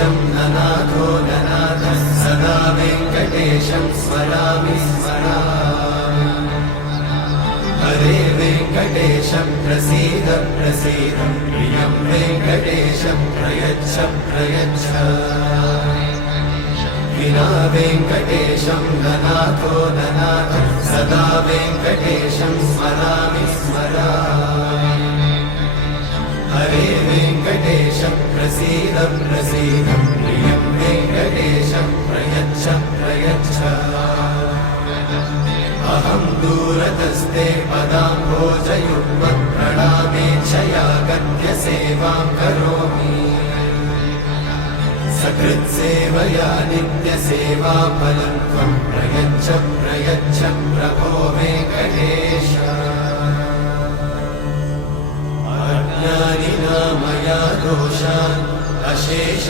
वेङ्कटेशं ननाथो ननाथः सदा वेङ्कटेशं स्मरामि स्मरामि। हरे वेङ्कटेशं प्रसीद प्रसीद प्रियं वेङ्कटेशं प्रयच्छ प्रयच्छ। विना वेङ्कटेशं ननाथो ननाथः सदा वेङ्कटेशं स्मरामि स्मरामि। हरे वेङ्कटेशं प्रसीद प्रसीद प्रियं वेङ्कटेशं प्रयच्छ प्रयच्छ। अहं दूरतस्ते पदाम्भोजयुग्मं प्रणामेच्छया गद्य सेवां करोमि। सकृत्सेवया नित्यसेवाफलं त्वं प्रयच्छ प्रयच्छ प्रभो वेङ्कटेश। अज्ञानिना मया दोषान् अशेष